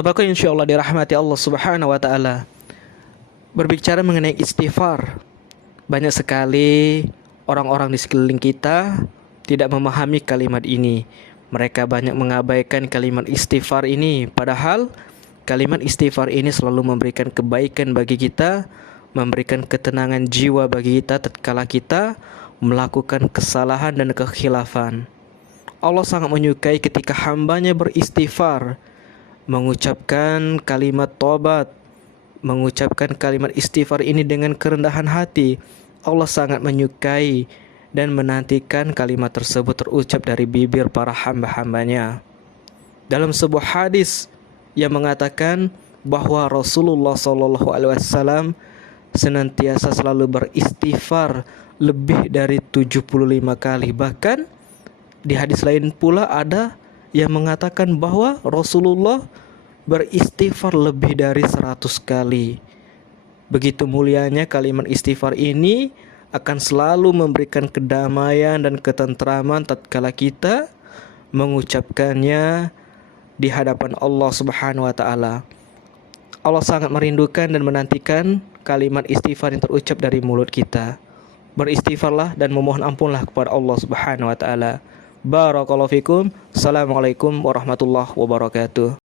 Sahabatku insyaallah dirahmati Allah Subhanahu wa taala. Berbicara mengenai istighfar, banyak sekali orang-orang di sekeliling kita tidak memahami kalimat ini. Mereka banyak mengabaikan kalimat istighfar ini, padahal kalimat istighfar ini selalu memberikan kebaikan bagi kita, memberikan ketenangan jiwa bagi kita tatkala kita melakukan kesalahan dan kekhilafan. Allah sangat menyukai ketika hambanya beristighfar, mengucapkan kalimat tobat, mengucapkan kalimat istighfar ini dengan kerendahan hati. Allah sangat menyukai dan menantikan kalimat tersebut terucap dari bibir para hamba-hambanya. Dalam sebuah hadis yang mengatakan bahwa Rasulullah SAW senantiasa selalu beristighfar lebih dari 75 kali. Bahkan di hadis lain pula ada yang mengatakan bahwa Rasulullah beristighfar lebih dari 100 kali. Begitu mulianya kalimat istighfar ini akan selalu memberikan kedamaian dan ketentraman tatkala kita mengucapkannya di hadapan Allah Subhanahu wa taala. Allah sangat merindukan dan menantikan kalimat istighfar yang terucap dari mulut kita. Beristighfarlah dan memohon ampunlah kepada Allah Subhanahu wa taala. Barakallahu fikum. Assalamualaikum warahmatullahi wabarakatuh.